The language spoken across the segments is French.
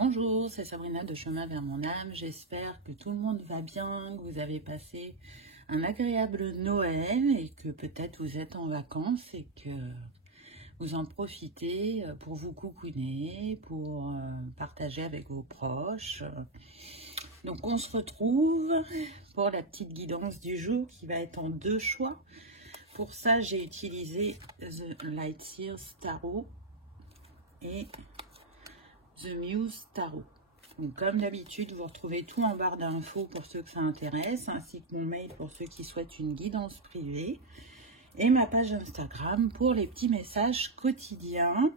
Bonjour, c'est Sabrina de Chemin vers mon âme. J'espère que tout le monde va bien, que vous avez passé un agréable Noël et que peut-être vous êtes en vacances et que vous en profitez pour vous coucouner, pour partager avec vos proches. Donc on se retrouve pour la petite guidance du jour qui va être en deux choix. Pour ça, j'ai utilisé The Light Seers Tarot et The Muse Tarot. Donc, comme d'habitude, vous retrouvez tout en barre d'infos pour ceux que ça intéresse, ainsi que mon mail pour ceux qui souhaitent une guidance privée, et ma page Instagram pour les petits messages quotidiens.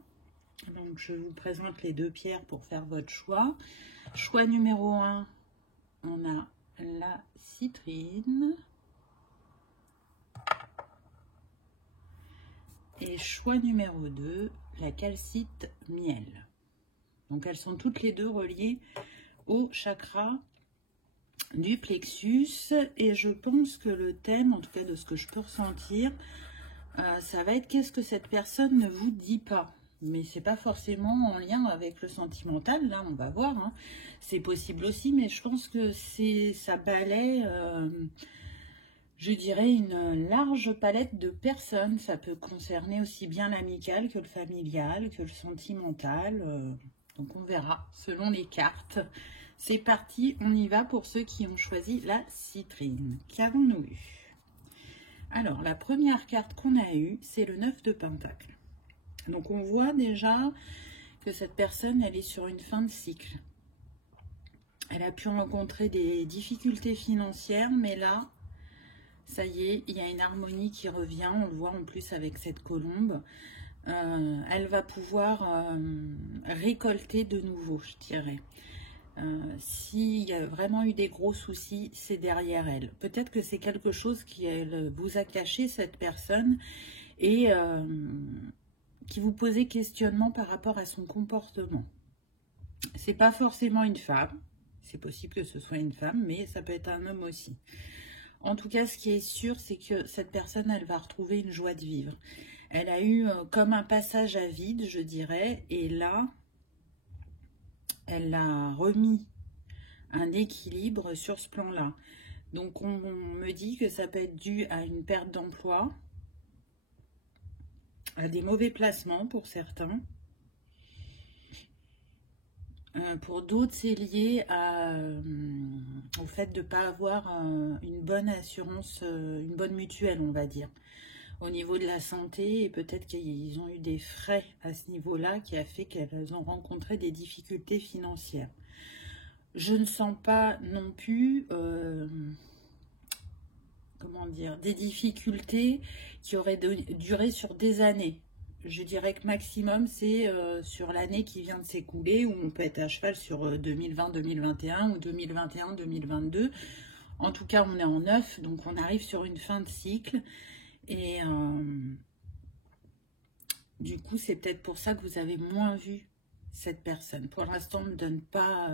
Donc, je vous présente les deux pierres pour faire votre choix. Choix numéro 1, on a la citrine. Et choix numéro 2, la calcite miel. Donc, elles sont toutes les deux reliées au chakra du plexus. Et je pense que le thème, en tout cas de ce que je peux ressentir, ça va être qu'est-ce que cette personne ne vous dit pas. Mais c'est pas forcément en lien avec le sentimental. Là, on va voir. Hein. C'est possible aussi, mais je pense que ça balaie, je dirais, une large palette de personnes. Ça peut concerner aussi bien l'amical que le familial, que le sentimental. Donc on verra selon les cartes. C'est parti, on y va pour ceux qui ont choisi la citrine. Qu'avons-nous eu? Alors la première carte qu'on a eue, c'est le 9 de Pentacle. Donc on voit déjà que cette personne, elle est sur une fin de cycle. Elle a pu rencontrer des difficultés financières, mais là, ça y est, il y a une harmonie qui revient. On le voit en plus avec cette colombe. Elle va pouvoir récolter de nouveau, je dirais. S'il y a vraiment eu des gros soucis, c'est derrière elle. Peut-être que c'est quelque chose qui vous a caché, cette personne, et qui vous posait questionnement par rapport à son comportement. C'est pas forcément une femme, c'est possible que ce soit une femme, mais ça peut être un homme aussi. En tout cas, ce qui est sûr, c'est que cette personne, elle va retrouver une joie de vivre. Elle a eu comme un passage à vide, je dirais, et là, elle a remis un équilibre sur ce plan-là. Donc, on me dit que ça peut être dû à une perte d'emploi, à des mauvais placements pour certains. Pour d'autres, c'est lié au fait de ne pas avoir une bonne assurance, une bonne mutuelle, on va dire. Au niveau de la santé, et peut-être qu'ils ont eu des frais à ce niveau-là qui a fait qu'elles ont rencontré des difficultés financières. Je ne sens pas non plus, comment dire, des difficultés qui auraient duré sur des années. Je dirais que maximum, c'est sur l'année qui vient de s'écouler, où on peut être à cheval sur 2020-2021 ou 2021-2022. En tout cas, on est en neuf, donc on arrive sur une fin de cycle. Et du coup, c'est peut-être pour ça que vous avez moins vu cette personne. Pour l'instant, on ne me donne pas,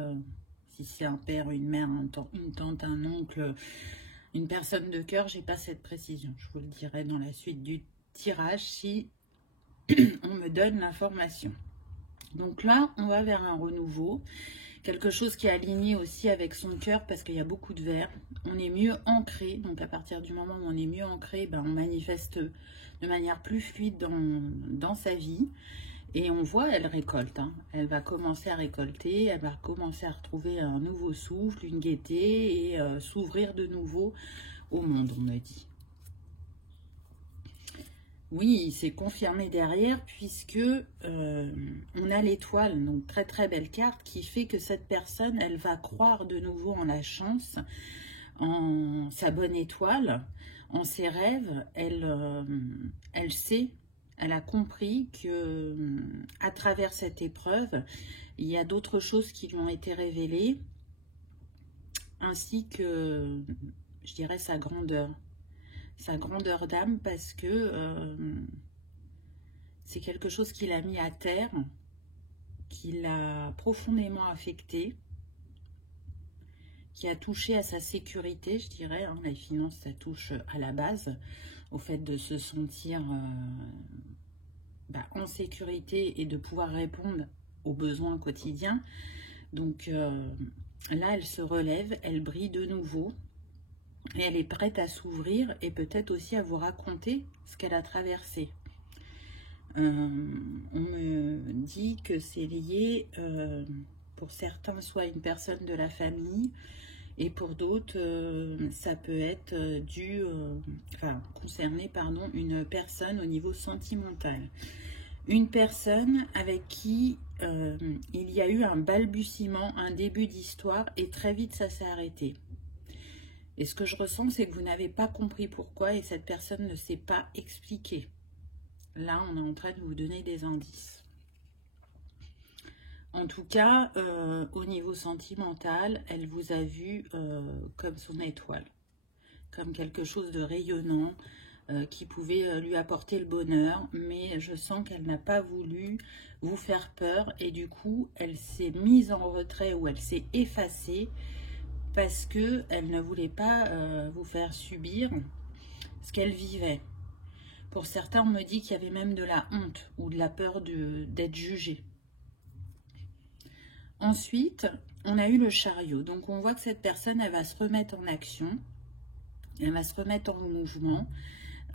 si c'est un père, une mère, une tante, un oncle, une personne de cœur, j'ai pas cette précision. Je vous le dirai dans la suite du tirage si on me donne l'information. Donc là, on va vers un renouveau. Quelque chose qui est aligné aussi avec son cœur parce qu'il y a beaucoup de vert. On est mieux ancré. Donc à partir du moment où on est mieux ancré, ben, on manifeste de manière plus fluide dans sa vie. Et on voit, elle récolte. Hein. Elle va commencer à récolter. Elle va commencer à retrouver un nouveau souffle, une gaieté et s'ouvrir de nouveau au monde, on me dit. Oui, c'est confirmé derrière puisque on a l'étoile, donc très très belle carte qui fait que cette personne, elle va croire de nouveau en la chance, en sa bonne étoile, en ses rêves. Elle sait, elle a compris que à travers cette épreuve, il y a d'autres choses qui lui ont été révélées, ainsi que, je dirais, sa grandeur d'âme, parce que c'est quelque chose qui l'a mis à terre, qui l'a profondément affecté, qui a touché à sa sécurité, je dirais. Hein, les finances, ça touche à la base, au fait de se sentir en sécurité et de pouvoir répondre aux besoins quotidiens. Donc là, elle se relève, elle brille de nouveau. Et elle est prête à s'ouvrir et peut-être aussi à vous raconter ce qu'elle a traversé. On me dit que c'est lié, pour certains, soit une personne de la famille, et pour d'autres, ça peut être concerner une personne au niveau sentimental. Une personne avec qui il y a eu un balbutiement, un début d'histoire, et très vite ça s'est arrêté. Et ce que je ressens, c'est que vous n'avez pas compris pourquoi et cette personne ne s'est pas expliquée. Là, on est en train de vous donner des indices. En tout cas, au niveau sentimental, elle vous a vu comme son étoile, comme quelque chose de rayonnant qui pouvait lui apporter le bonheur. Mais je sens qu'elle n'a pas voulu vous faire peur et du coup, elle s'est mise en retrait ou elle s'est effacée, parce qu'elle ne voulait pas vous faire subir ce qu'elle vivait. Pour certains, on me dit qu'il y avait même de la honte ou de la peur d'être jugée. Ensuite, on a eu le chariot. Donc, on voit que cette personne, elle va se remettre en action. Elle va se remettre en mouvement.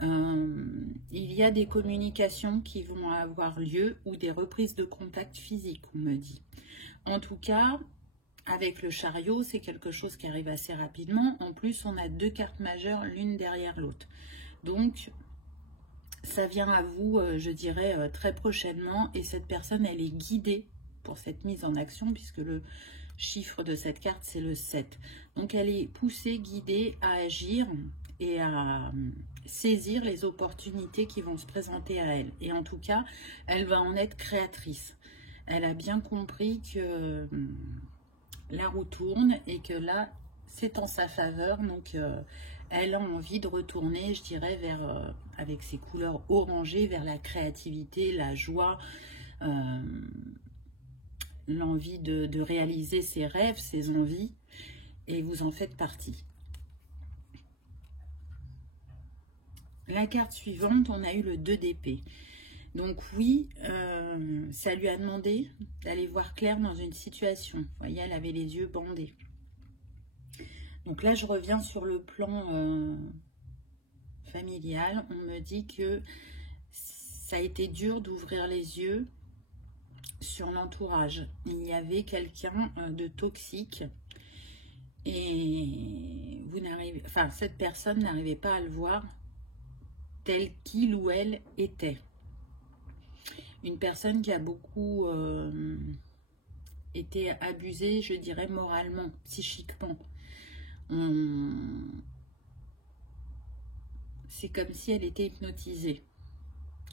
Il y a des communications qui vont avoir lieu ou des reprises de contact physique, on me dit. En tout cas, avec le chariot, c'est quelque chose qui arrive assez rapidement. En plus, on a deux cartes majeures l'une derrière l'autre. Donc, ça vient à vous, je dirais, très prochainement. Et cette personne, elle est guidée pour cette mise en action, puisque le chiffre de cette carte, c'est le 7. Donc, elle est poussée, guidée à agir et à saisir les opportunités qui vont se présenter à elle. Et en tout cas, elle va en être créatrice. Elle a bien compris que la roue tourne et que là, c'est en sa faveur. Donc, elle a envie de retourner, je dirais, vers, avec ses couleurs orangées, vers la créativité, la joie, l'envie de réaliser ses rêves, ses envies. Et vous en faites partie. La carte suivante, on a eu le 2 d'épée. Donc oui, ça lui a demandé d'aller voir clair dans une situation. Vous voyez, elle avait les yeux bandés. Donc là, je reviens sur le plan familial. On me dit que ça a été dur d'ouvrir les yeux sur l'entourage. Il y avait quelqu'un de toxique et vous n'arrivez, cette personne n'arrivait pas à le voir tel qu'il ou elle était. Une personne qui a beaucoup été abusée, je dirais, moralement, psychiquement. C'est comme si elle était hypnotisée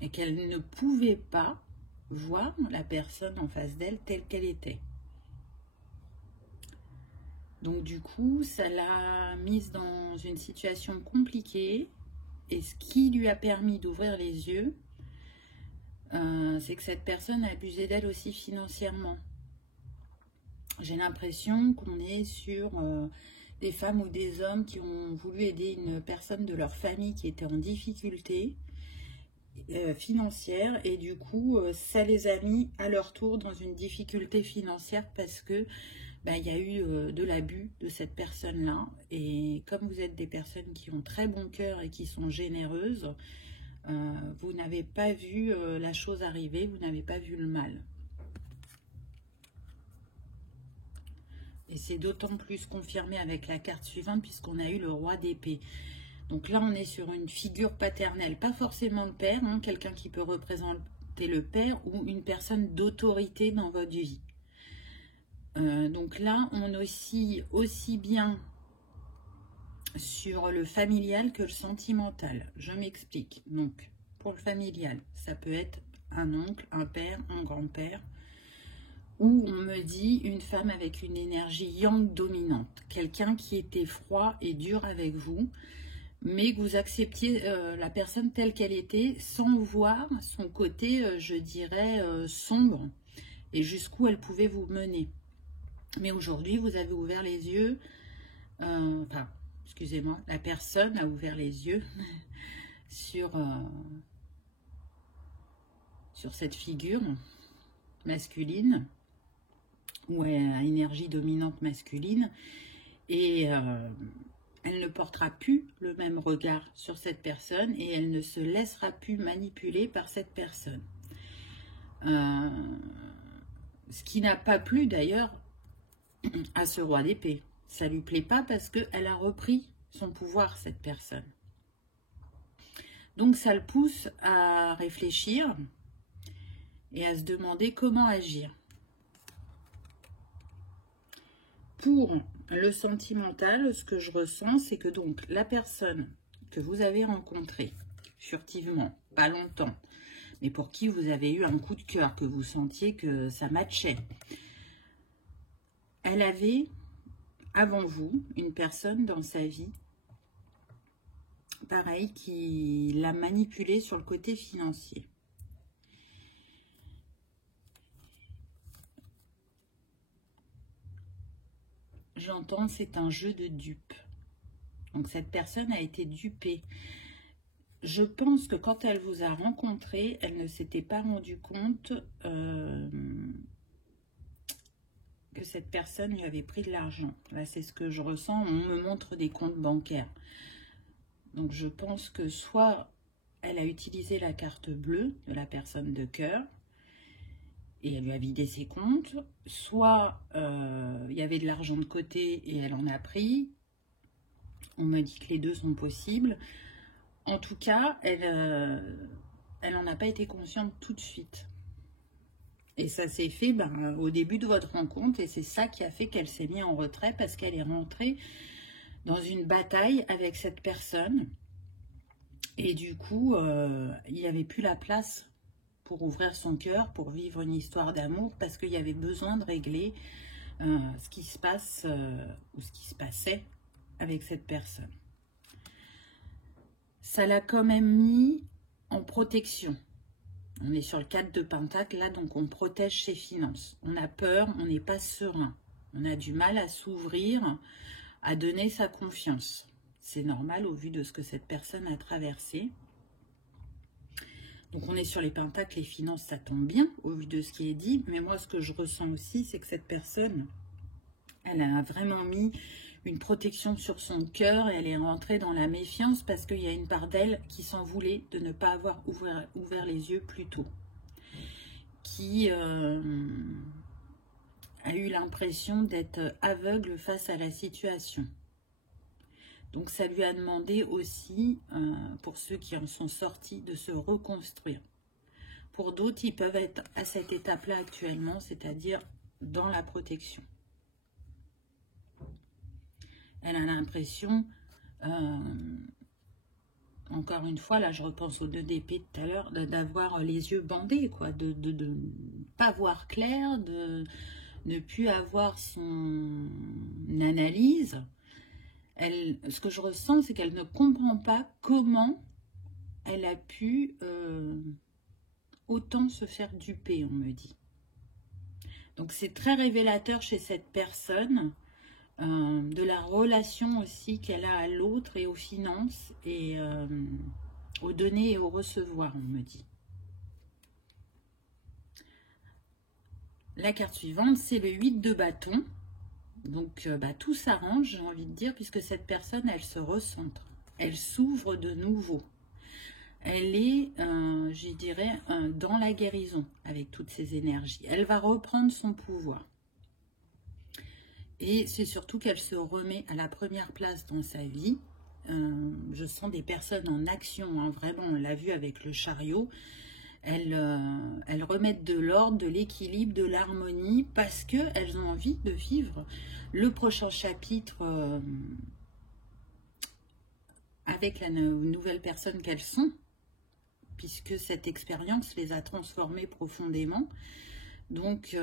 et qu'elle ne pouvait pas voir la personne en face d'elle telle qu'elle était. Donc du coup, ça l'a mise dans une situation compliquée et ce qui lui a permis d'ouvrir les yeux, c'est que cette personne a abusé d'elle aussi financièrement. J'ai l'impression qu'on est sur des femmes ou des hommes qui ont voulu aider une personne de leur famille qui était en difficulté financière et du coup, ça les a mis à leur tour dans une difficulté financière parce que il y a eu de l'abus de cette personne-là. Et comme vous êtes des personnes qui ont très bon cœur et qui sont généreuses, vous n'avez pas vu la chose arriver, vous n'avez pas vu le mal. Et c'est d'autant plus confirmé avec la carte suivante puisqu'on a eu le roi d'épée. Donc là, on est sur une figure paternelle, pas forcément le père, hein, quelqu'un qui peut représenter le père ou une personne d'autorité dans votre vie. Donc là, on oscille aussi bien sur le familial que le sentimental. Je m'explique. Donc, pour le familial, ça peut être un oncle, un père, un grand-père, ou on me dit une femme avec une énergie yang dominante, quelqu'un qui était froid et dur avec vous, mais que vous acceptiez la personne telle qu'elle était, sans voir son côté, je dirais, sombre, et jusqu'où elle pouvait vous mener. Mais aujourd'hui, vous avez ouvert les yeux, excusez-moi, la personne a ouvert les yeux sur cette figure masculine ou à énergie dominante masculine, et elle ne portera plus le même regard sur cette personne et elle ne se laissera plus manipuler par cette personne. Ce qui n'a pas plu d'ailleurs à ce roi d'épée. Ça lui plaît pas parce qu'elle a repris son pouvoir, cette personne. Donc ça le pousse à réfléchir et à se demander comment agir. Pour le sentimental, ce que je ressens, c'est que donc la personne que vous avez rencontrée furtivement, pas longtemps, mais pour qui vous avez eu un coup de cœur, que vous sentiez que ça matchait, elle avait avant vous une personne dans sa vie, pareil, qui l'a manipulée sur le côté financier. J'entends, c'est un jeu de dupes. Donc cette personne a été dupée. Je pense que quand elle vous a rencontré, elle ne s'était pas rendue compte que cette personne lui avait pris de l'argent. Là, c'est ce que je ressens. On me montre des comptes bancaires. Donc je pense que soit elle a utilisé la carte bleue de la personne de cœur, et elle lui a vidé ses comptes, soit il y avait de l'argent de côté et elle en a pris. On me dit que les deux sont possibles. En tout cas, elle n'en a pas été consciente tout de suite. Et ça s'est fait au début de votre rencontre et c'est ça qui a fait qu'elle s'est mise en retrait parce qu'elle est rentrée dans une bataille avec cette personne. Et du coup, il n'y avait plus la place pour ouvrir son cœur, pour vivre une histoire d'amour, parce qu'il y avait besoin de régler ce qui se passe ou ce qui se passait avec cette personne. Ça l'a quand même mis en protection. On est sur le 4 de Pentacle, là, donc on protège ses finances. On a peur, on n'est pas serein. On a du mal à s'ouvrir, à donner sa confiance. C'est normal au vu de ce que cette personne a traversé. Donc on est sur les pentacles, les finances, ça tombe bien au vu de ce qui est dit. Mais moi, ce que je ressens aussi, c'est que cette personne, elle a vraiment mis une protection sur son cœur et elle est rentrée dans la méfiance parce qu'il y a une part d'elle qui s'en voulait de ne pas avoir ouvert les yeux plus tôt. Qui a eu l'impression d'être aveugle face à la situation. Donc ça lui a demandé aussi, pour ceux qui en sont sortis, de se reconstruire. Pour d'autres, ils peuvent être à cette étape-là actuellement, c'est-à-dire dans la protection. Elle a l'impression, encore une fois, là je repense aux 2 d'épée tout à l'heure, d'avoir les yeux bandés, quoi, de ne pas voir clair, de ne plus avoir son analyse. Ce que je ressens, c'est qu'elle ne comprend pas comment elle a pu autant se faire duper, on me dit. Donc c'est très révélateur chez cette personne, de la relation aussi qu'elle a à l'autre et aux finances et au donner et au recevoir, on me dit. La carte suivante, c'est le 8 de bâton. Donc, tout s'arrange, j'ai envie de dire, puisque cette personne, elle se recentre. Elle s'ouvre de nouveau. Elle est, je dirais, dans la guérison avec toutes ces énergies. Elle va reprendre son pouvoir. Et c'est surtout qu'elle se remet à la première place dans sa vie. Je sens des personnes en action, hein, vraiment, on l'a vu avec le chariot. Elles remettent de l'ordre, de l'équilibre, de l'harmonie parce qu'elles ont envie de vivre le prochain chapitre avec la nouvelle personne qu'elles sont, puisque cette expérience les a transformées profondément. Donc,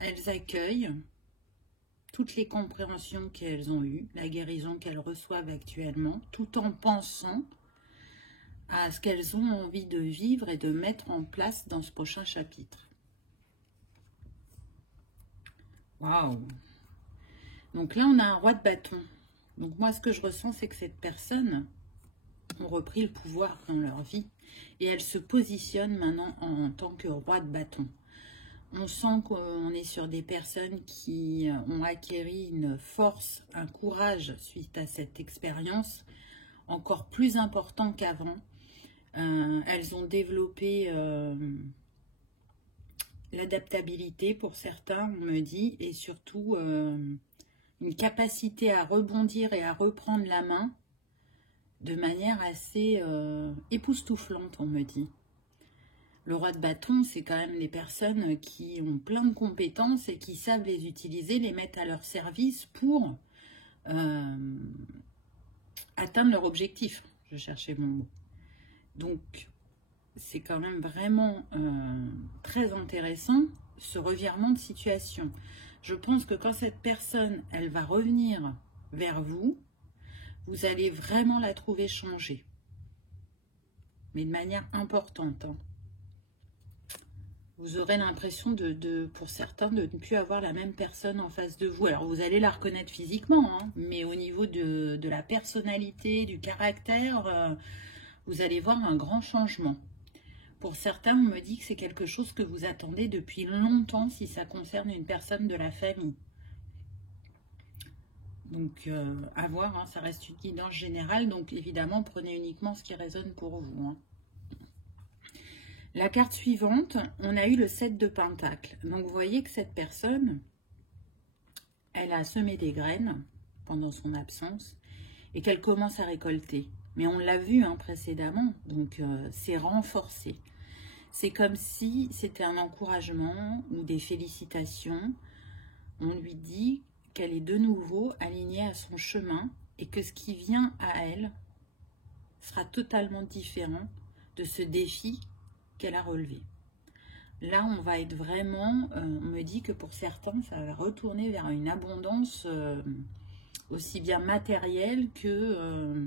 elles accueillent toutes les compréhensions qu'elles ont eues, la guérison qu'elles reçoivent actuellement, tout en pensant à ce qu'elles ont envie de vivre et de mettre en place dans ce prochain chapitre. Waouh! Donc là, on a un roi de bâton. Donc moi, ce que je ressens, c'est que cette personne a repris le pouvoir dans leur vie et elle se positionne maintenant en tant que roi de bâton. On sent qu'on est sur des personnes qui ont acquéri une force, un courage suite à cette expérience, encore plus important qu'avant. Elles ont développé l'adaptabilité pour certains, on me dit, et surtout une capacité à rebondir et à reprendre la main de manière assez époustouflante, on me dit. Le roi de bâton, c'est quand même les personnes qui ont plein de compétences et qui savent les utiliser, les mettre à leur service pour atteindre leur objectif. Je cherchais mon mot. Donc, c'est quand même vraiment très intéressant, ce revirement de situation. Je pense que quand cette personne, elle va revenir vers vous, vous allez vraiment la trouver changée. Mais de manière importante, hein. Vous aurez l'impression pour certains de ne plus avoir la même personne en face de vous. Alors vous allez la reconnaître physiquement, hein, mais au niveau de la personnalité, du caractère, vous allez voir un grand changement. Pour certains, on me dit que c'est quelque chose que vous attendez depuis longtemps si ça concerne une personne de la famille. Donc à voir, hein, ça reste une guidance générale, donc évidemment prenez uniquement ce qui résonne pour vous, hein. La carte suivante, on a eu le 7 de Pentacles. Donc, vous voyez que cette personne, elle a semé des graines pendant son absence et qu'elle commence à récolter. Mais on l'a vu hein, précédemment, donc c'est renforcé. C'est comme si c'était un encouragement ou des félicitations. On lui dit qu'elle est de nouveau alignée à son chemin et que ce qui vient à elle sera totalement différent de ce défi qu'elle a relevé. Là, on va être vraiment, on me dit que pour certains, ça va retourner vers une abondance aussi bien matérielle que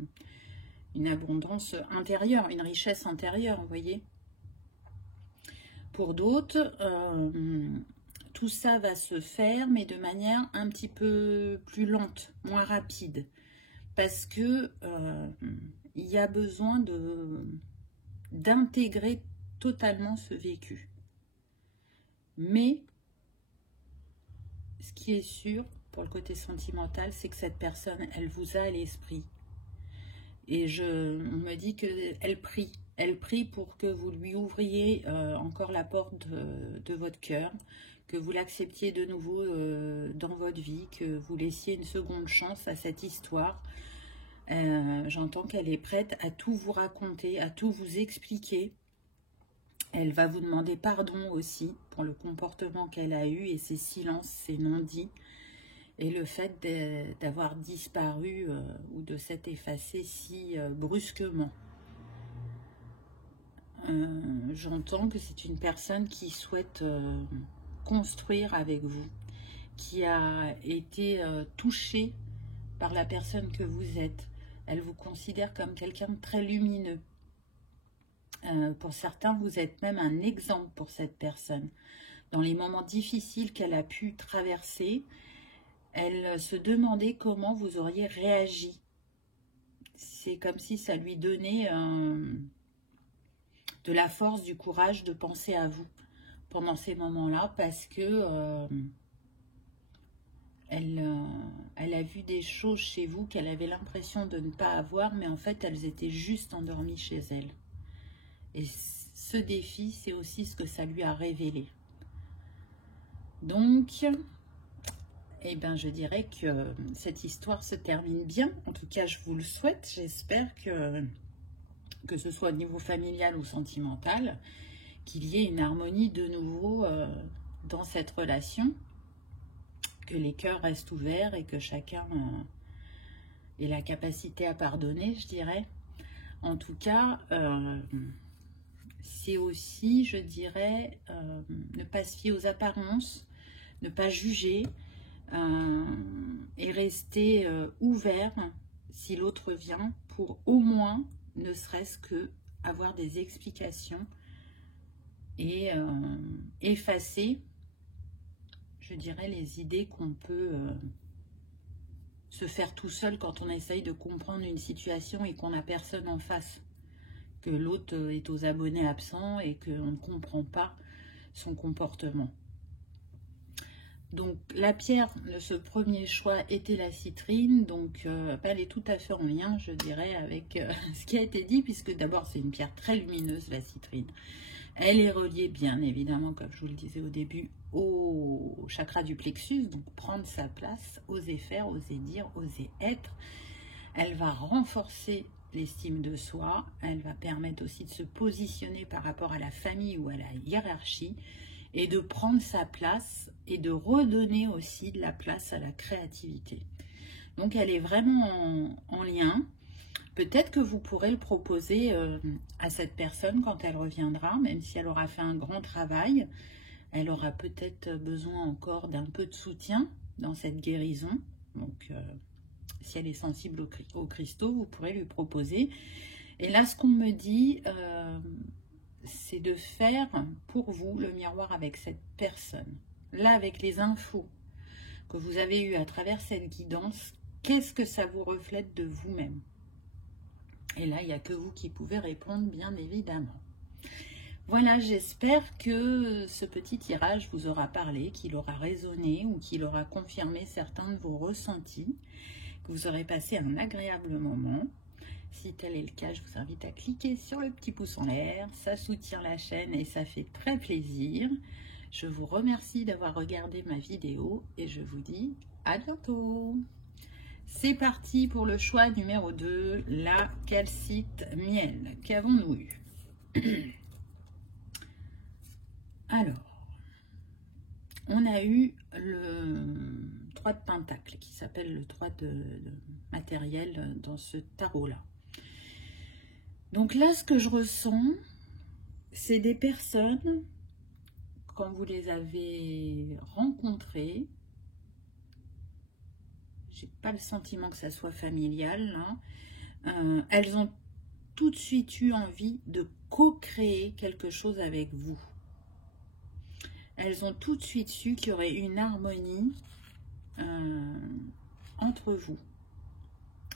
une abondance intérieure, une richesse intérieure, vous voyez. Pour d'autres, tout ça va se faire, mais de manière un petit peu plus lente, moins rapide, parce que il y a besoin d'intégrer totalement ce vécu. Mais ce qui est sûr pour le côté sentimental, c'est que cette personne, elle vous a à l'esprit. Et on me dit qu'elle prie. Elle prie pour que vous lui ouvriez encore la porte de votre cœur, que vous l'acceptiez de nouveau dans votre vie, que vous laissiez une seconde chance à cette histoire. J'entends qu'elle est prête à tout vous raconter, à tout vous expliquer. Elle va vous demander pardon aussi pour le comportement qu'elle a eu et ses silences, ses non-dits et le fait d'avoir disparu ou de s'être effacé si brusquement. J'entends que c'est une personne qui souhaite construire avec vous, qui a été touchée par la personne que vous êtes. Elle vous considère comme quelqu'un de très lumineux. Pour certains, vous êtes même un exemple pour cette personne. Dans les moments difficiles qu'elle a pu traverser, elle se demandait comment vous auriez réagi. C'est comme si ça lui donnait de la force, du courage de penser à vous pendant ces moments-là, parce que elle a vu des choses chez vous qu'elle avait l'impression de ne pas avoir, mais en fait, elles étaient juste endormies chez elle. Et ce défi, c'est aussi ce que ça lui a révélé. Donc, eh ben, je dirais que cette histoire se termine bien. En tout cas, je vous le souhaite. J'espère que ce soit au niveau familial ou sentimental, qu'il y ait une harmonie de nouveau dans cette relation, que les cœurs restent ouverts et que chacun ait la capacité à pardonner, je dirais. En tout cas, c'est aussi, je dirais, ne pas se fier aux apparences, ne pas juger et rester ouvert si l'autre vient pour au moins, ne serait-ce que avoir des explications et effacer, je dirais, les idées qu'on peut se faire tout seul quand on essaye de comprendre une situation et qu'on n'a personne en face. Que l'autre est aux abonnés absents et qu'on ne comprend pas son comportement. Donc la pierre de ce premier choix était la citrine, donc elle est tout à fait en lien, je dirais, avec ce qui a été dit, puisque d'abord c'est une pierre très lumineuse, la citrine. Elle est reliée bien évidemment, comme je vous le disais au début, au chakra du plexus, donc prendre sa place, oser faire, oser dire, oser être. Elle va renforcer l'estime de soi, elle va permettre aussi de se positionner par rapport à la famille ou à la hiérarchie, et de prendre sa place et de redonner aussi de la place à la créativité. Donc elle est vraiment en lien. Peut-être que vous pourrez le proposer à cette personne quand elle reviendra, même si elle aura fait un grand travail. Elle aura peut-être besoin encore d'un peu de soutien dans cette guérison. Donc si elle est sensible aux cristaux, vous pourrez lui proposer. Et là, ce qu'on me dit, c'est de faire pour vous le miroir avec cette personne. Là, avec les infos que vous avez eues à travers cette guidance, qu'est-ce que ça vous reflète de vous-même? Et là, il n'y a que vous qui pouvez répondre, bien évidemment. Voilà, j'espère que ce petit tirage vous aura parlé, qu'il aura résonné ou qu'il aura confirmé certains de vos ressentis, que vous aurez passé un agréable moment. Si tel est le cas, je vous invite à cliquer sur le petit pouce en l'air. Ça soutient la chaîne et ça fait très plaisir. Je vous remercie d'avoir regardé ma vidéo et je vous dis à bientôt. C'est parti pour le choix numéro 2, la calcite miel. Qu'avons-nous eu? Alors, on a eu le 3 de pentacle qui s'appelle le 3 de matériel dans ce tarot-là. Donc là, ce que je ressens, c'est des personnes, quand vous les avez rencontrées, j'ai pas le sentiment que ça soit familial, hein, elles ont tout de suite eu envie de co-créer quelque chose avec vous. Elles ont tout de suite su qu'il y aurait une harmonie entre vous.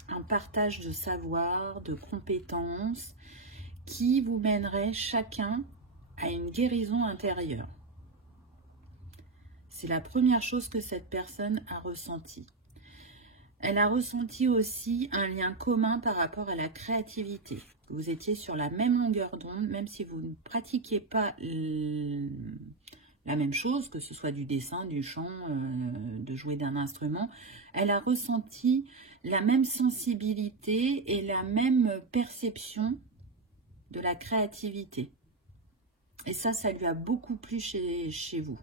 Un partage de savoir, de compétences qui vous mènerait chacun à une guérison intérieure. C'est la première chose que cette personne a ressentie. Elle a ressenti aussi un lien commun par rapport à la créativité. Vous étiez sur la même longueur d'onde, même si vous ne pratiquiez pas la même chose, que ce soit du dessin, du chant, de jouer d'un instrument. Elle a ressenti la même sensibilité et la même perception de la créativité. Et ça lui a beaucoup plu chez vous.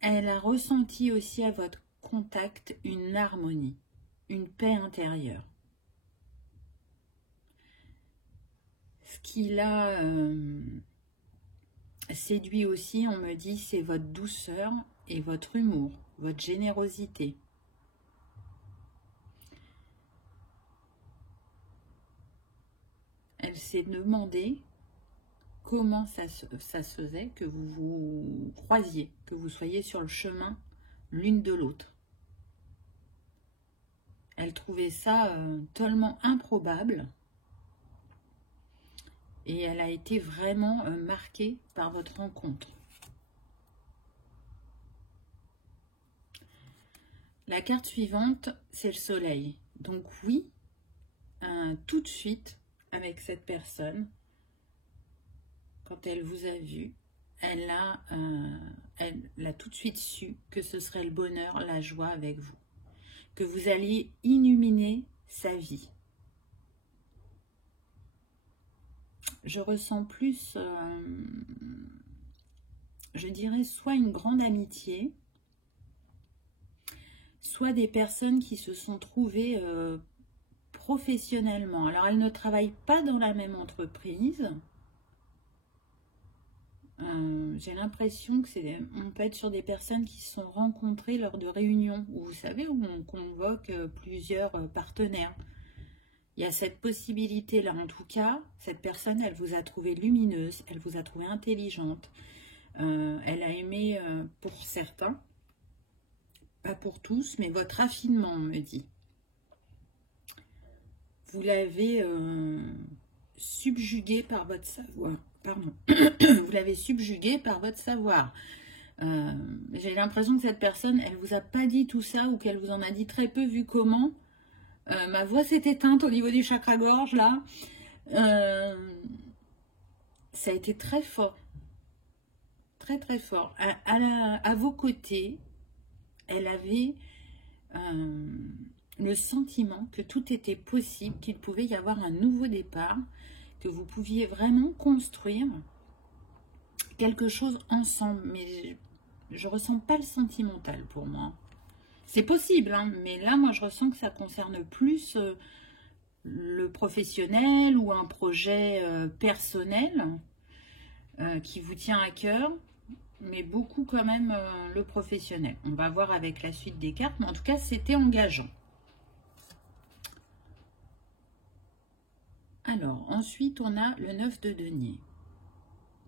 Elle a ressenti aussi à votre contact une harmonie, une paix intérieure. Ce qui l'a séduit aussi, on me dit, c'est votre douceur et votre humour, votre générosité. Elle s'est demandé comment ça se faisait que vous vous croisiez, que vous soyez sur le chemin l'une de l'autre. Elle trouvait ça tellement improbable et elle a été vraiment marquée par votre rencontre. La carte suivante, c'est le soleil. Donc oui, tout de suite, avec cette personne, quand elle vous a vu, elle a tout de suite su que ce serait le bonheur, la joie avec vous. Que vous alliez illuminer sa vie. Je ressens plus, je dirais, soit une grande amitié, soit des personnes qui se sont trouvées professionnellement. Alors, elles ne travaillent pas dans la même entreprise. J'ai l'impression que on peut être sur des personnes qui se sont rencontrées lors de réunions, où vous savez, où on convoque plusieurs partenaires. Il y a cette possibilité-là. En tout cas, cette personne, elle vous a trouvé lumineuse, elle vous a trouvé intelligente. Elle a aimé pour certains, pas pour tous, mais votre raffinement, on me dit. Vous l'avez subjugué par votre savoir. Pardon. Vous l'avez subjugué par votre savoir. J'ai l'impression que cette personne, elle vous a pas dit tout ça ou qu'elle vous en a dit très peu vu comment. Ma voix s'est éteinte au niveau du chakra-gorge, là. Ça a été très fort. Très, très fort. À vos côtés, elle avait le sentiment que tout était possible, qu'il pouvait y avoir un nouveau départ, que vous pouviez vraiment construire quelque chose ensemble. Mais je ressens pas le sentimental pour moi. C'est possible, hein, mais là, moi, je ressens que ça concerne plus le professionnel ou un projet personnel qui vous tient à cœur, mais beaucoup quand même le professionnel. On va voir avec la suite des cartes, mais en tout cas, c'était engageant. Alors, ensuite, on a le 9 de denier.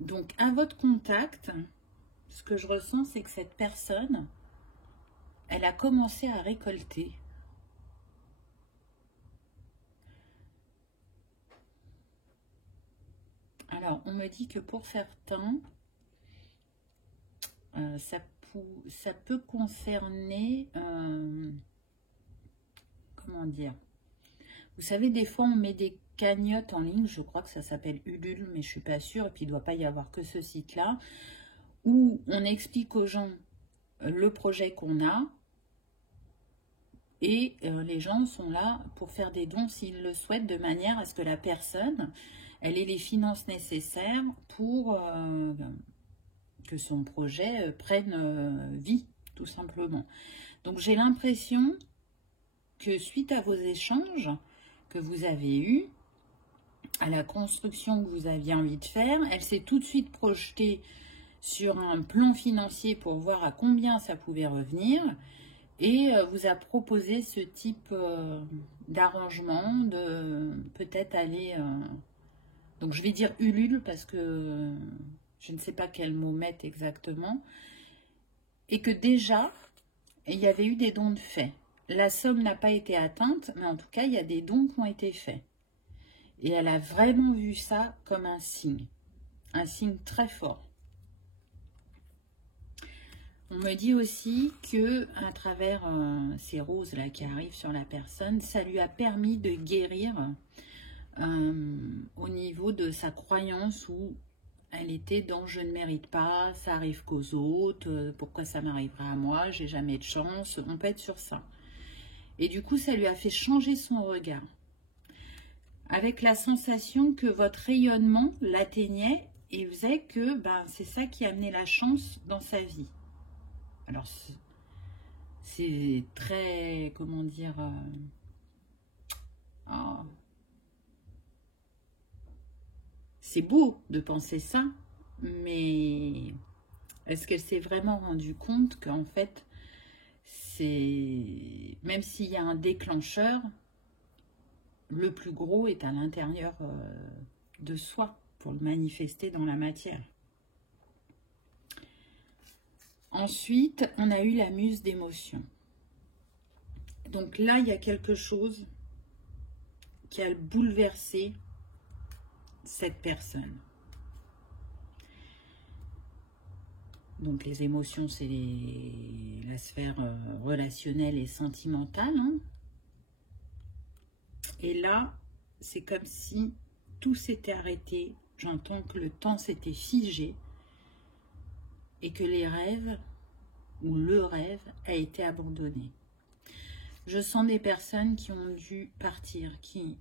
Donc, à votre contact, ce que je ressens, c'est que cette personne, elle a commencé à récolter. Alors, on me dit que pour certains, ça peut concerner, comment dire, vous savez, des fois, on met des cagnottes en ligne, je crois que ça s'appelle Ulule, mais je ne suis pas sûre, et puis il ne doit pas y avoir que ce site-là, où on explique aux gens le projet qu'on a, et les gens sont là pour faire des dons s'ils le souhaitent, de manière à ce que la personne, elle ait les finances nécessaires pour que son projet prenne vie, tout simplement. Donc j'ai l'impression que suite à vos échanges que vous avez eus, à la construction que vous aviez envie de faire, elle s'est tout de suite projetée sur un plan financier pour voir à combien ça pouvait revenir, et vous a proposé ce type d'arrangement, de peut-être aller... donc je vais dire Ulule parce que je ne sais pas quel mot mettre exactement. Et que déjà, il y avait eu des dons de fait. La somme n'a pas été atteinte, mais en tout cas, il y a des dons qui ont été faits. Et elle a vraiment vu ça comme un signe très fort. On me dit aussi que à travers ces roses là qui arrivent sur la personne, ça lui a permis de guérir au niveau de sa croyance où elle était dans je ne mérite pas, ça arrive qu'aux autres, pourquoi ça m'arrivera à moi, j'ai jamais de chance, on peut être sur ça. Et du coup, ça lui a fait changer son regard. Avec la sensation que votre rayonnement l'atteignait et faisait que ben, c'est ça qui amenait la chance dans sa vie. Alors, c'est très, comment dire, c'est beau de penser ça, mais est-ce qu'elle s'est vraiment rendue compte qu'en fait, c'est même s'il y a un déclencheur, le plus gros est à l'intérieur de soi pour le manifester dans la matière. Ensuite, on a eu la muse d'émotion. Donc là, il y a quelque chose qui a bouleversé cette personne. Donc les émotions, c'est la sphère relationnelle et sentimentale. Hein. Et là, c'est comme si tout s'était arrêté. J'entends que le temps s'était figé et que les rêves ou le rêve a été abandonné. Je sens des personnes qui ont dû partir, qui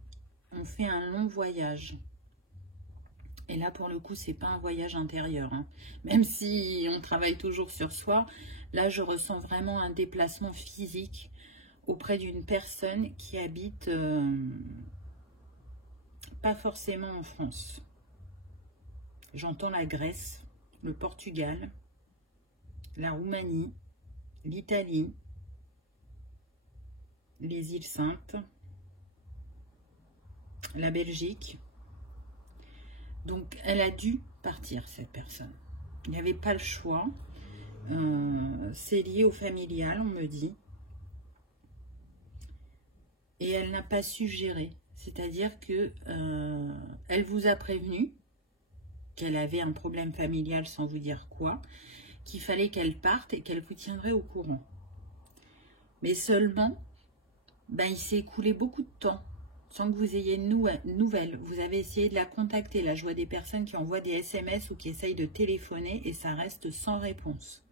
ont fait un long voyage. Et là, pour le coup, c'est pas un voyage intérieur. Hein. Même si on travaille toujours sur soi, là, je ressens vraiment un déplacement physique auprès d'une personne qui habite pas forcément en France. J'entends la Grèce, le Portugal, la Roumanie, l'Italie, les îles Saintes, la Belgique. Donc, elle a dû partir, cette personne. Il n'y avait pas le choix. C'est lié au familial, on me dit. Et elle n'a pas su gérer. C'est-à-dire que elle vous a prévenu qu'elle avait un problème familial sans vous dire quoi, qu'il fallait qu'elle parte et qu'elle vous tiendrait au courant. Mais seulement, ben, il s'est écoulé beaucoup de temps sans que vous ayez de nouvelles. Vous avez essayé de la contacter. Là, je vois des personnes qui envoient des SMS ou qui essayent de téléphoner et ça reste sans réponse.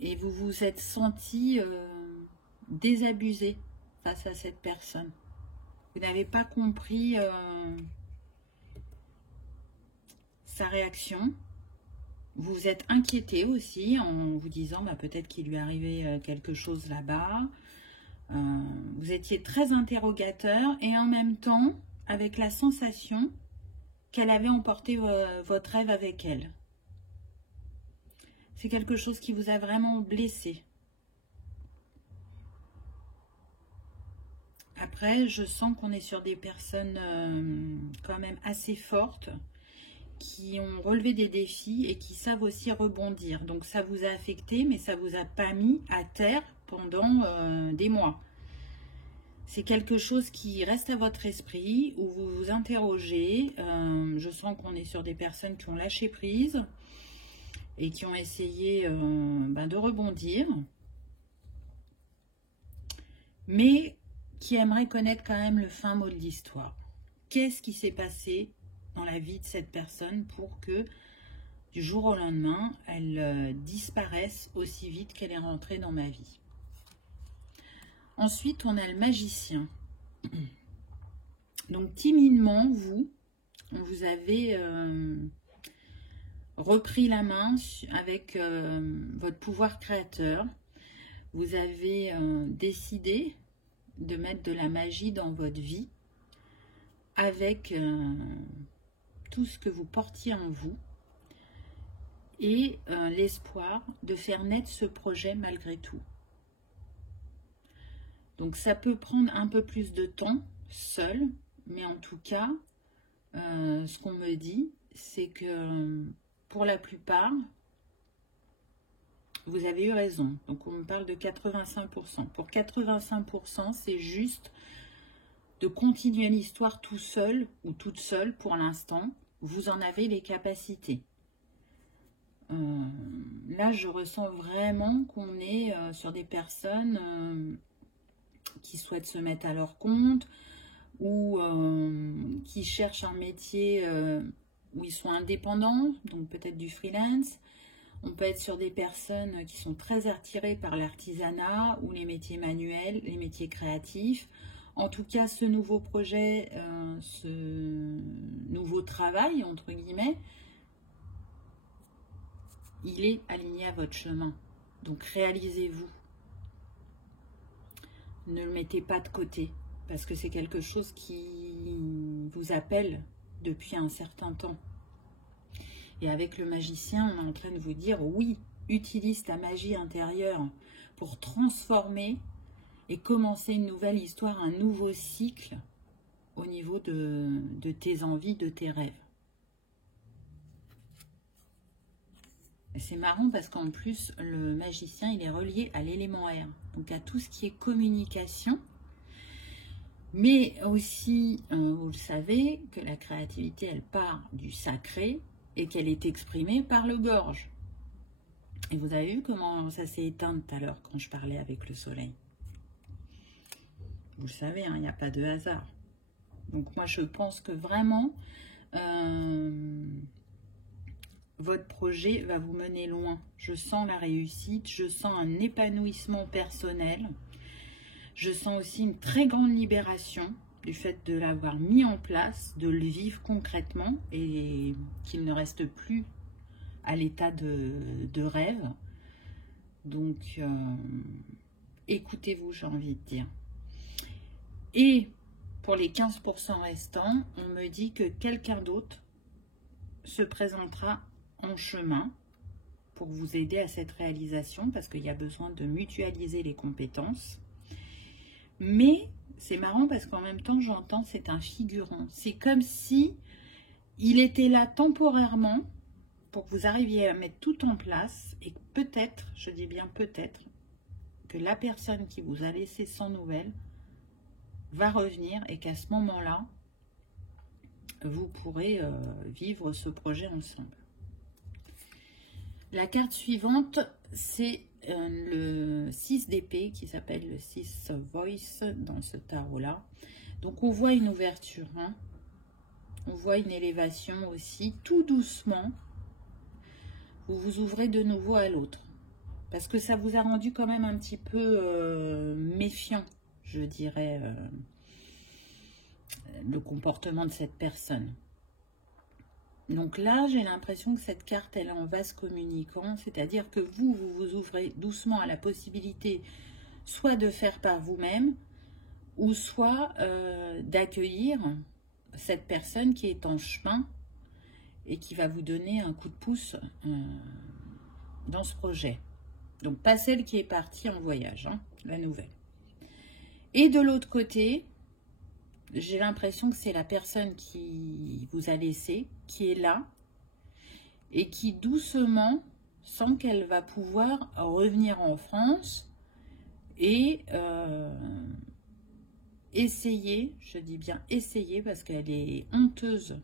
Et vous vous êtes senti désabusé face à cette personne. Vous n'avez pas compris sa réaction. Vous vous êtes inquiété aussi en vous disant bah, peut-être qu'il lui arrivait quelque chose là-bas. Vous étiez très interrogateur et en même temps avec la sensation qu'elle avait emporté votre rêve avec elle. C'est quelque chose qui vous a vraiment blessé. Après, je sens qu'on est sur des personnes quand même assez fortes qui ont relevé des défis et qui savent aussi rebondir. Donc ça vous a affecté, mais ça ne vous a pas mis à terre pendant des mois. C'est quelque chose qui reste à votre esprit, où vous vous interrogez. Je sens qu'on est sur des personnes qui ont lâché prise et qui ont essayé de rebondir, mais qui aimeraient connaître quand même le fin mot de l'histoire. Qu'est-ce qui s'est passé dans la vie de cette personne pour que du jour au lendemain, elle disparaisse aussi vite qu'elle est rentrée dans ma vie? Ensuite, on a le magicien. Donc, timidement, on vous avez repris la main avec votre pouvoir créateur. Vous avez décidé de mettre de la magie dans votre vie avec tout ce que vous portiez en vous et l'espoir de faire naître ce projet malgré tout. Donc ça peut prendre un peu plus de temps seul, mais en tout cas, ce qu'on me dit, c'est que pour la plupart, vous avez eu raison. Donc on me parle de 85%. Pour 85%, c'est juste de continuer l'histoire tout seul ou toute seule pour l'instant. Vous en avez les capacités. Là, je ressens vraiment qu'on est sur des personnes qui souhaitent se mettre à leur compte ou qui cherchent un métier où ils sont indépendants, donc peut-être du freelance. On peut être sur des personnes qui sont très attirées par l'artisanat ou les métiers manuels, les métiers créatifs. En tout cas, ce nouveau projet, ce nouveau travail, entre guillemets, il est aligné à votre chemin. Donc, réalisez-vous. Ne le mettez pas de côté, parce que c'est quelque chose qui vous appelle depuis un certain temps. Et avec le magicien, on est en train de vous dire, oui, utilise ta magie intérieure pour transformer et commencer une nouvelle histoire, un nouveau cycle au niveau de tes envies, de tes rêves. C'est marrant parce qu'en plus, le magicien, il est relié à l'élément air, donc à tout ce qui est communication. Mais aussi, vous le savez, que la créativité, elle part du sacré et qu'elle est exprimée par le gorge. Et vous avez vu comment ça s'est éteint tout à l'heure quand je parlais avec le soleil. Vous le savez, hein, il n'y a pas de hasard. Donc moi, je pense que vraiment, votre projet va vous mener loin. Je sens la réussite, je sens un épanouissement personnel. Je sens aussi une très grande libération du fait de l'avoir mis en place, de le vivre concrètement et qu'il ne reste plus à l'état de rêve. Donc, écoutez-vous, j'ai envie de dire. Et pour les 15% restants, on me dit que quelqu'un d'autre se présentera en chemin pour vous aider à cette réalisation parce qu'il y a besoin de mutualiser les compétences. Mais c'est marrant parce qu'en même temps, j'entends c'est un figurant. C'est comme si il était là temporairement pour que vous arriviez à mettre tout en place et peut-être, je dis bien peut-être, que la personne qui vous a laissé sans nouvelles va revenir et qu'à ce moment-là, vous pourrez vivre ce projet ensemble. La carte suivante, c'est le 6 d'épée qui s'appelle le 6 of Voice dans ce tarot-là. Donc on voit une ouverture, hein. On voit une élévation aussi, tout doucement. Vous vous ouvrez de nouveau à l'autre. Parce que ça vous a rendu quand même un petit peu méfiant, je dirais, le comportement de cette personne. Donc là, j'ai l'impression que cette carte, elle est en vase communicant, c'est-à-dire que vous vous ouvrez doucement à la possibilité soit de faire par vous-même, ou soit d'accueillir cette personne qui est en chemin et qui va vous donner un coup de pouce dans ce projet. Donc pas celle qui est partie en voyage, hein, la nouvelle. Et de l'autre côté, j'ai l'impression que c'est la personne qui vous a laissé, qui est là, et qui doucement sent qu'elle va pouvoir revenir en France et essayer, je dis bien essayer parce qu'elle est honteuse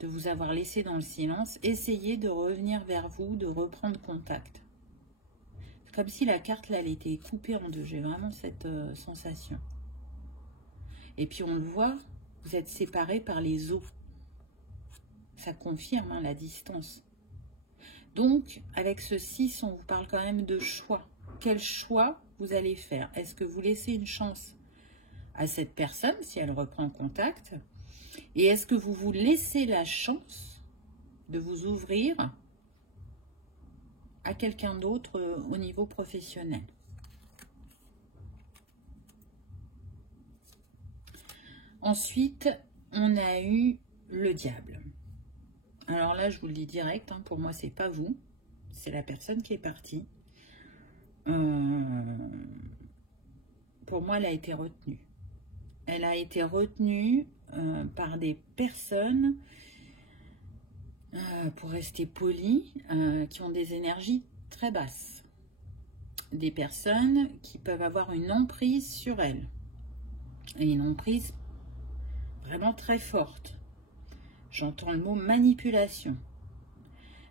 de vous avoir laissé dans le silence, essayer de revenir vers vous, de reprendre contact. C'est comme si la carte, là, elle était coupée en deux. J'ai vraiment cette sensation. Et puis on le voit, vous êtes séparés par les eaux. Ça confirme hein, la distance. Donc, avec ce 6, on vous parle quand même de choix. Quel choix vous allez faire? Est-ce que vous laissez une chance à cette personne, si elle reprend contact? Et est-ce que vous vous laissez la chance de vous ouvrir à quelqu'un d'autre au niveau professionnel? Ensuite, on a eu le diable. Alors là, je vous le dis direct, hein, pour moi, c'est pas vous. C'est la personne qui est partie. Pour moi, elle a été retenue. Elle a été retenue par des personnes, pour rester poli, qui ont des énergies très basses. Des personnes qui peuvent avoir une emprise sur elle. Et une emprise vraiment très forte. J'entends le mot manipulation.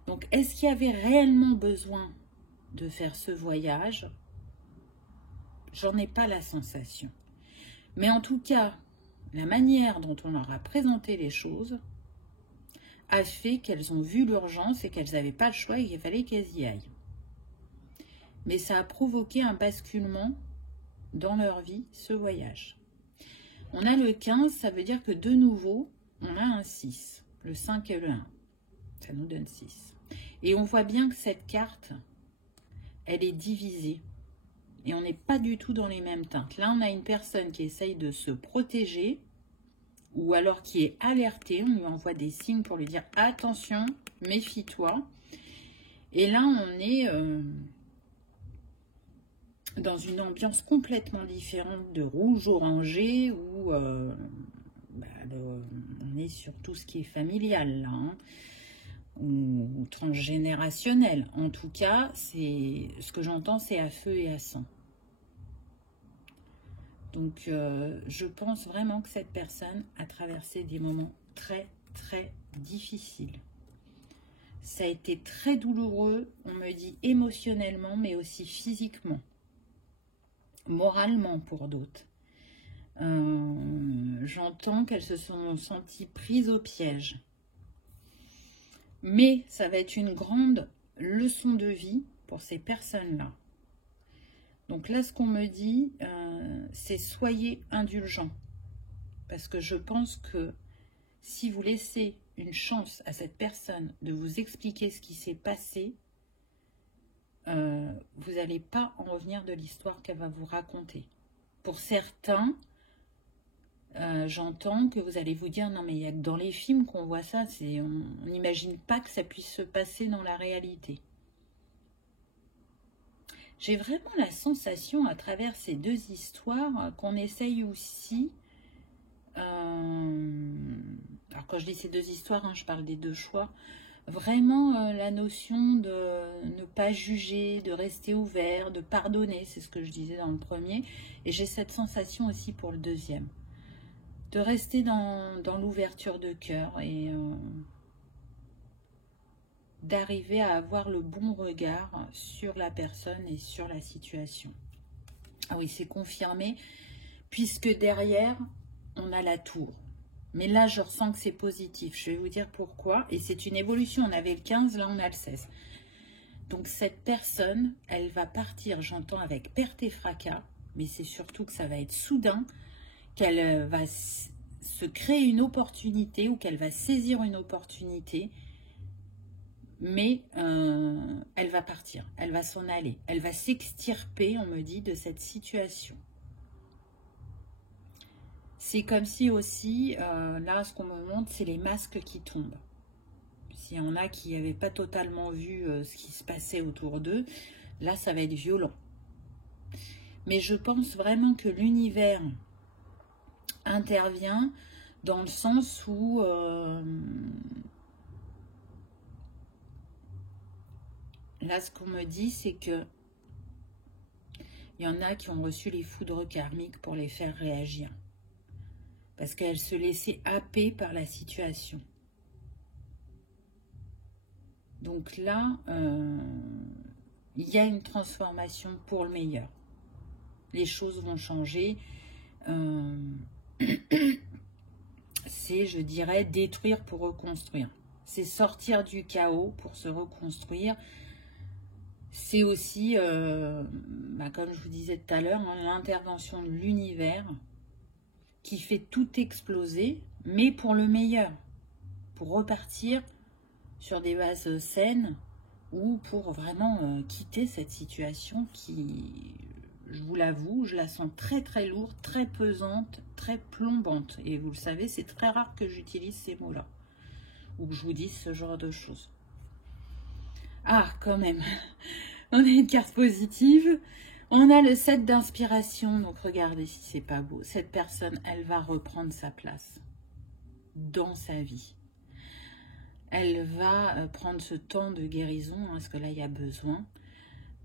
Donc, est-ce qu'il y avait réellement besoin de faire ce voyage? J'en ai pas la sensation. Mais en tout cas, la manière dont on leur a présenté les choses a fait qu'elles ont vu l'urgence et qu'elles n'avaient pas le choix et qu'il fallait qu'elles y aillent. Mais ça a provoqué un basculement dans leur vie, ce voyage. On a le 15, ça veut dire que de nouveau, on a un 6. Le 5 et le 1. Ça nous donne 6. Et on voit bien que cette carte, elle est divisée. Et on n'est pas du tout dans les mêmes teintes. Là, on a une personne qui essaye de se protéger ou alors qui est alertée. On lui envoie des signes pour lui dire « Attention, méfie-toi ». Et là, on est dans une ambiance complètement différente de rouge-orangé où on est sur tout ce qui est familial, là, hein, ou transgénérationnel. En tout cas, ce que j'entends, c'est à feu et à sang. Donc, je pense vraiment que cette personne a traversé des moments très, très difficiles. Ça a été très douloureux, on me dit émotionnellement, mais aussi physiquement. Moralement pour d'autres. J'entends qu'elles se sont senties prises au piège. Mais ça va être une grande leçon de vie pour ces personnes-là. Donc là, ce qu'on me dit, c'est soyez indulgents. Parce que je pense que si vous laissez une chance à cette personne de vous expliquer ce qui s'est passé, vous n'allez pas en revenir de l'histoire qu'elle va vous raconter. Pour certains, j'entends que vous allez vous dire, non mais il n'y a que dans les films qu'on voit ça, on n'imagine pas que ça puisse se passer dans la réalité. J'ai vraiment la sensation à travers ces deux histoires qu'on essaye aussi, alors quand je dis ces deux histoires, hein, je parle des deux choix, vraiment la notion de ne pas juger, de rester ouvert, de pardonner, c'est ce que je disais dans le premier, et j'ai cette sensation aussi pour le deuxième, de rester dans l'ouverture de cœur et d'arriver à avoir le bon regard sur la personne et sur la situation. Ah oui, c'est confirmé, puisque derrière, on a la tour. Mais là, je ressens que c'est positif. Je vais vous dire pourquoi. Et c'est une évolution. On avait le 15, là, on a le 16. Donc, cette personne, elle va partir, j'entends, avec perte et fracas. Mais c'est surtout que ça va être soudain, qu'elle va se créer une opportunité ou qu'elle va saisir une opportunité. Mais elle va partir. Elle va s'en aller. Elle va s'extirper, on me dit, de cette situation. C'est comme si aussi, là, ce qu'on me montre, c'est les masques qui tombent. S'il y en a qui n'avaient pas totalement vu ce qui se passait autour d'eux, là, ça va être violent. Mais je pense vraiment que l'univers intervient dans le sens où... là, ce qu'on me dit, c'est que il y en a qui ont reçu les foudres karmiques pour les faire réagir. Parce qu'elle se laissait happer par la situation. Donc là, il y a une transformation pour le meilleur. Les choses vont changer. C'est, je dirais, détruire pour reconstruire. C'est sortir du chaos pour se reconstruire. C'est aussi, comme je vous disais tout à l'heure, l'intervention de l'univers qui fait tout exploser, mais pour le meilleur, pour repartir sur des bases saines ou pour vraiment quitter cette situation qui, je vous l'avoue, je la sens très très lourde, très pesante, très plombante. Et vous le savez, c'est très rare que j'utilise ces mots-là ou que je vous dise ce genre de choses. Ah, quand même, on a une carte positive. On a le 7 d'inspiration, donc regardez si c'est pas beau. Cette personne, elle va reprendre sa place dans sa vie. Elle va prendre ce temps de guérison, parce que là, il y a besoin.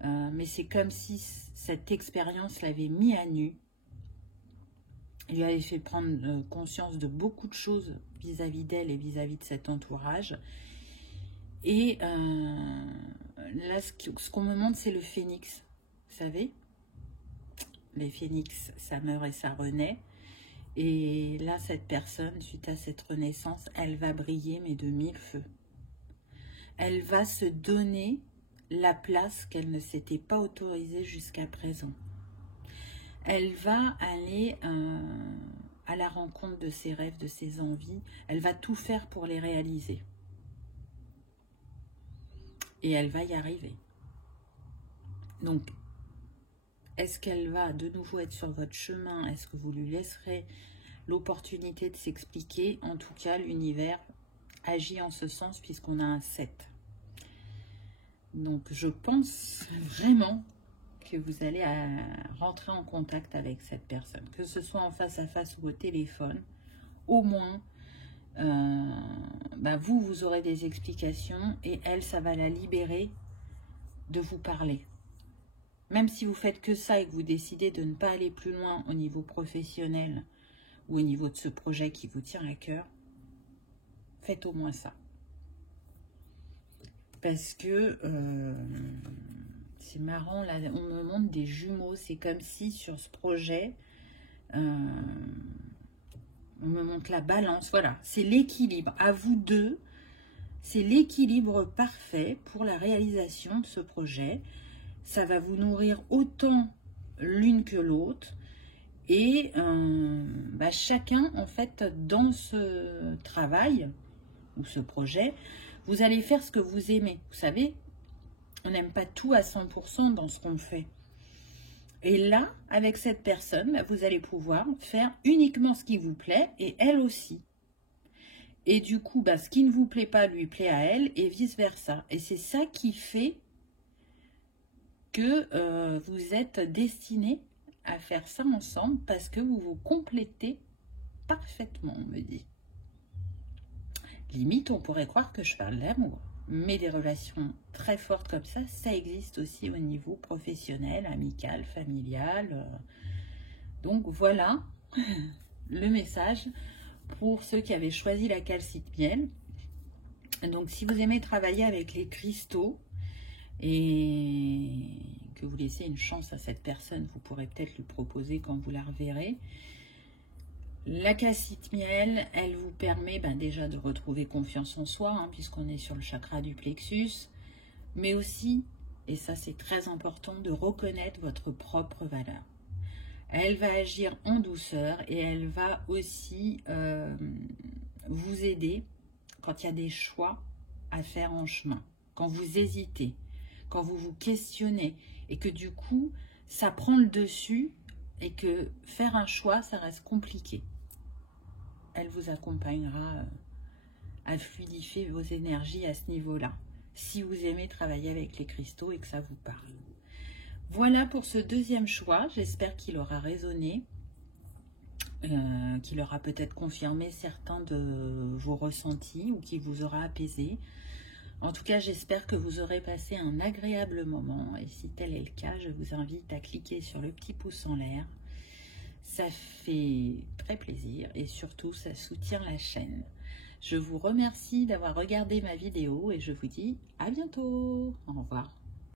Mais c'est comme si cette expérience l'avait mis à nu. Elle lui avait fait prendre conscience de beaucoup de choses vis-à-vis d'elle et vis-à-vis de cet entourage. Et là, ce qu'on me montre, c'est le phénix. Vous savez, les phénix, ça meurt et ça renaît. Et là, cette personne, suite à cette renaissance, elle va briller, mais de mille feux. Elle va se donner la place qu'elle ne s'était pas autorisée jusqu'à présent. Elle va aller à la rencontre de ses rêves, de ses envies. Elle va tout faire pour les réaliser. Et elle va y arriver. Donc, est-ce qu'elle va de nouveau être sur votre chemin? Est-ce que vous lui laisserez l'opportunité de s'expliquer? En tout cas, l'univers agit en ce sens puisqu'on a un 7. Donc, je pense vraiment que vous allez rentrer en contact avec cette personne. Que ce soit en face à face ou au téléphone, au moins, vous aurez des explications et elle, ça va la libérer de vous parler. Même si vous faites que ça et que vous décidez de ne pas aller plus loin au niveau professionnel ou au niveau de ce projet qui vous tient à cœur, faites au moins ça. Parce que c'est marrant, là, on me montre des jumeaux. C'est comme si sur ce projet, on me montre la balance. Voilà, c'est l'équilibre. À vous deux, c'est l'équilibre parfait pour la réalisation de ce projet. Ça va vous nourrir autant l'une que l'autre. Et chacun, en fait, dans ce travail ou ce projet, vous allez faire ce que vous aimez. Vous savez, on n'aime pas tout à 100% dans ce qu'on fait. Et là, avec cette personne, vous allez pouvoir faire uniquement ce qui vous plaît et elle aussi. Et du coup, ce qui ne vous plaît pas lui plaît à elle et vice-versa. Et c'est ça qui fait que vous êtes destinés à faire ça ensemble parce que vous vous complétez parfaitement, on me dit. Limite, on pourrait croire que je parle d'amour. Mais des relations très fortes comme ça existe aussi au niveau professionnel, amical, familial. Donc voilà le message pour ceux qui avaient choisi la calcite miel. Donc, si vous aimez travailler avec les cristaux et que vous laissez une chance à cette personne, vous pourrez peut-être lui proposer quand vous la reverrez. La calcite miel, elle vous permet déjà de retrouver confiance en soi, hein, puisqu'on est sur le chakra du plexus, mais aussi, et ça c'est très important, de reconnaître votre propre valeur. Elle va agir en douceur et elle va aussi vous aider quand il y a des choix à faire en chemin, quand vous hésitez, quand vous vous questionnez et que du coup, ça prend le dessus et que faire un choix, ça reste compliqué. Elle vous accompagnera à fluidifier vos énergies à ce niveau-là, si vous aimez travailler avec les cristaux et que ça vous parle. Voilà pour ce deuxième choix, j'espère qu'il aura résonné, qu'il aura peut-être confirmé certains de vos ressentis ou qu'il vous aura apaisé. En tout cas, j'espère que vous aurez passé un agréable moment et si tel est le cas, je vous invite à cliquer sur le petit pouce en l'air. Ça fait très plaisir et surtout, ça soutient la chaîne. Je vous remercie d'avoir regardé ma vidéo et je vous dis à bientôt. Au revoir.